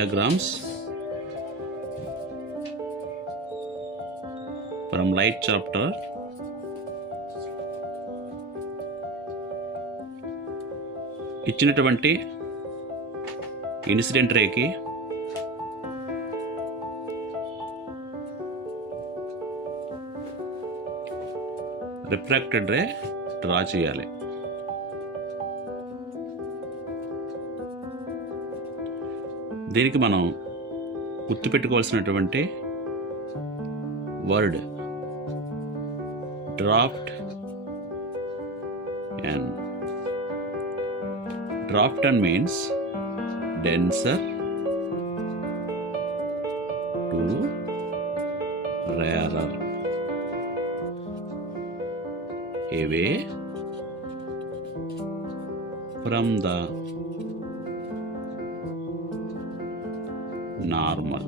diagrams from light chapter. ఇచ్చినటువంటి incident రేకి refracted ray draw చేయాలి. దీనికి మనం గుర్తుపెట్టుకోవాల్సినటువంటి word DRAFT and DRAFT and means denser to rarer, away from the normal.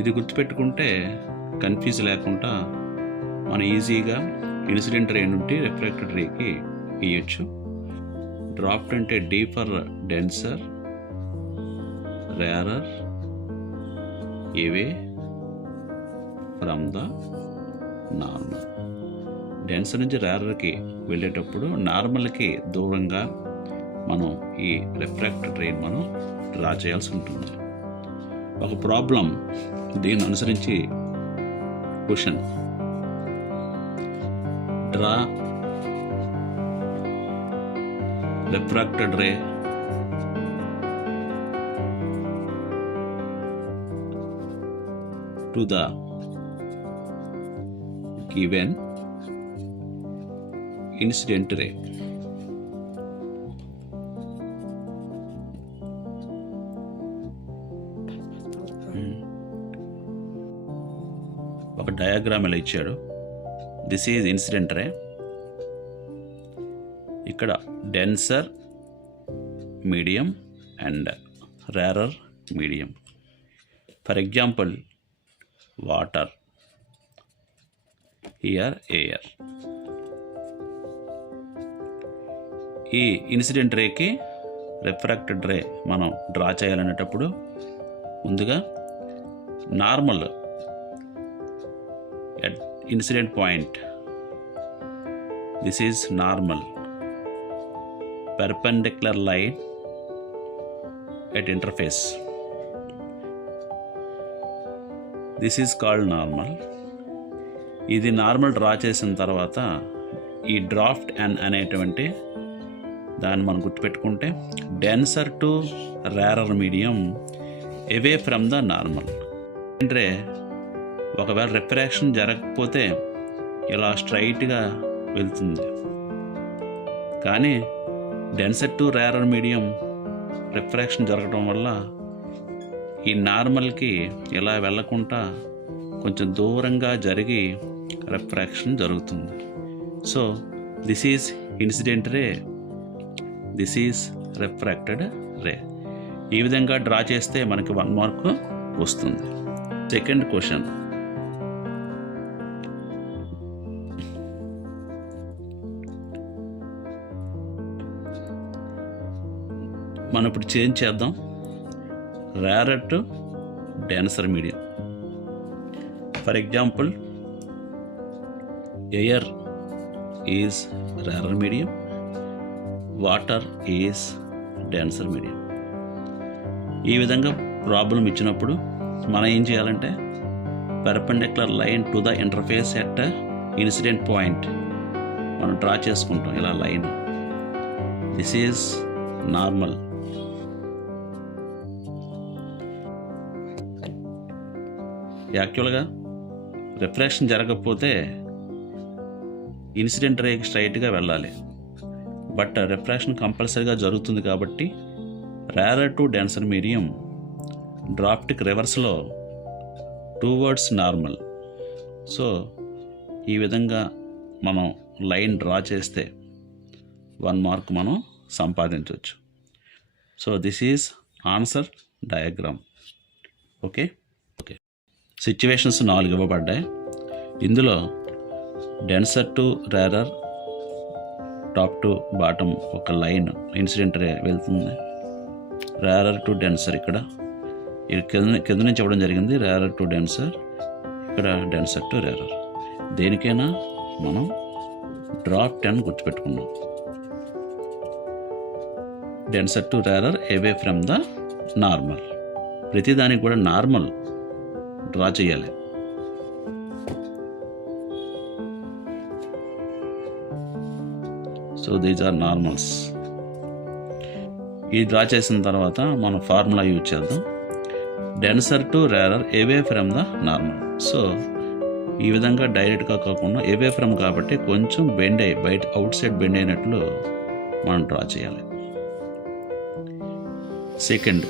ఇది గుర్తుపెట్టుకుంటే కన్ఫ్యూజ్ లేకుండా మనం ఈజీగా ఇన్సిడెంట్ రే నుండి రిఫ్రాక్టెడ్ రేకి ఇవ్వచ్చు. డ్రాఫ్ట్ అంటే D for denser, rarer, away from the normal. Denser నుంచి రేరర్కి వెళ్ళేటప్పుడు నార్మల్కి దూరంగా మనం ఈ రిఫ్రాక్టెడ్ రేని మనం డ్రా చేయాల్సి ఉంటుంది. ఒక ప్రాబ్లం దీన్ని అనుసరించి question draw refracted ray to the given incident ray. ఒక డయాగ్రామ్ ఇలా ఇచ్చాడు. This is incident ray. ఇక్కడ denser medium and rarer medium. For example water, here air. ఈ ఇన్సిడెంట్ రేకి రిఫ్రాక్టెడ్ రే మనం డ్రా చేయాలనేటప్పుడు ముందుగా normal at incident point, this is normal, perpendicular line at interface, this is called normal. ఇది normal draw చేసిన తర్వాత ఈ draft N అనేటువంటి దాన్ని మనం గుర్తుపెట్టుకుంటే denser to rarer medium, away from the normal. అంటే ఒకవేళ రిఫ్రాక్షన్ జరగకపోతే ఇలా స్ట్రైట్గా వెళ్తుంది, కానీ denser to rarer medium refraction జరగడం వల్ల ఈ నార్మల్కి ఇలా వెళ్ళకుండా కొంచెం దూరంగా జరిగి రిఫ్రాక్షన్ జరుగుతుంది. So this is incident ray, this is refracted ray. ఈ విధంగా డ్రా చేస్తే మనకి 1 మార్క్ వస్తుంది. సెకండ్ క్వశ్చన్, మనం ఇప్పుడు చేంజ్ చేద్దాం. Rarer to denser medium. For example air is rarer medium, water is denser medium. ఈ విధంగా ప్రాబ్లం ఇచ్చినప్పుడు మనం ఏం చేయాలంటే perpendicular line to the interface at incident point మనం డ్రా చేసుకుంటాం. ఇలా లైన్, దిస్ ఈజ్ నార్మల్. యాక్చువల్గా రిఫ్రాక్షన్ జరగకపోతే ఇన్సిడెంట్ రేకి స్ట్రైట్గా వెళ్ళాలి, బట్ రిఫ్రాక్షన్ కంపల్సరీగా జరుగుతుంది కాబట్టి రేరర్ టు డెన్సర్ మీడియం డ్రాఫ్ట్కి రివర్స్లో టువర్డ్స్ నార్మల్. సో ఈ విధంగా మనం లైన్ డ్రా చేస్తే 1 మార్క్ మనం సంపాదించవచ్చు. So this is answer diagram. Okay, situations 4 ఇవ్వబడ్డాయి. ఇందులో denser to rarer top to bottom ఒక లైన్ ఇన్సిడెంట్ రే వెళ్తుంది. రేరర్ టు డెన్సర్ ఇక్కడ కింద నుంచి ఇవ్వడం జరిగింది. రేరర్ టు డెన్సర్, ఇక్కడ డెన్సర్ టు రేరర్. దేనికైనా మనం డ్రాప్ 10 గుర్తుపెట్టుకున్నాం. Denser to rarer away from the normal. ప్రతిదానికి కూడా నార్మల్ డ్రా చేయాలి. So these are normals. ఈ డ్రా చేసిన తర్వాత మనం ఫార్ములా యూజ్ చేద్దాం. Denser to rarer away from the normal. So ఈ విధంగా డైరెక్ట్గా కాకుండా అవే ఫ్రమ్ కాబట్టి కొంచెం బెండ్ అయ్యి బయట అవుట్ సైడ్ బెండ్ అయినట్లు మనం డ్రా చేయాలి. Second,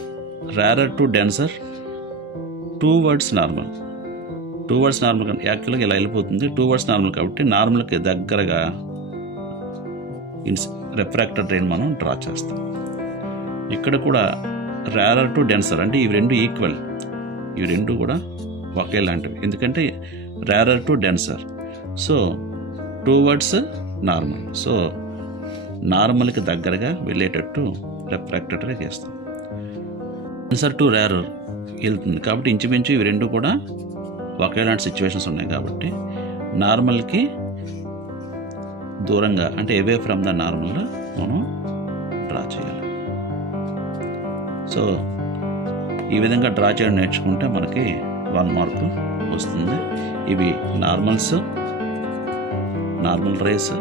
rarer to denser towards normal. Towards normal కానీ యాక్చువల్గా ఇలా వెళ్ళిపోతుంది. టువర్డ్స్ నార్మల్ కాబట్టి నార్మల్కి దగ్గరగా రిఫ్రాక్టెడ్ రేన్ మనం డ్రా చేస్తాం. ఇక్కడ కూడా రేరర్ టు డెన్సర్ అంటే ఇవి రెండు ఈక్వల్, ఇవి రెండు కూడా ఒకేలాంటివి. ఎందుకంటే rarer to denser, so towards normal. So నార్మల్కి దగ్గరగా వెళ్ళేటట్టు రిఫ్రాక్టెడ్ రే చేస్తాం. డెన్సర్ టు రేరర్ వెళ్తుంది కాబట్టి ఇంచుమించు ఇవి రెండు కూడా ఒకేలాంటి సిచ్యువేషన్స్ ఉన్నాయి కాబట్టి నార్మల్కి దూరంగా అంటే అవే ఫ్రమ్ ద నార్మల్గా మనం డ్రా చేయాలి. సో ఈ విధంగా డ్రా చేయడం నేర్చుకుంటే మనకి 1 మార్కు వస్తుంది. ఇవి నార్మల్స్, నార్మల్ రేస్,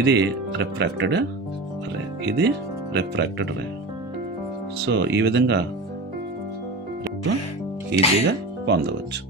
ఇది రిఫ్రాక్టెడ్ రే, ఇది రిఫ్రాక్టెడ్ రే. సో ఈ విధంగా ఈజీగా పొందవచ్చు.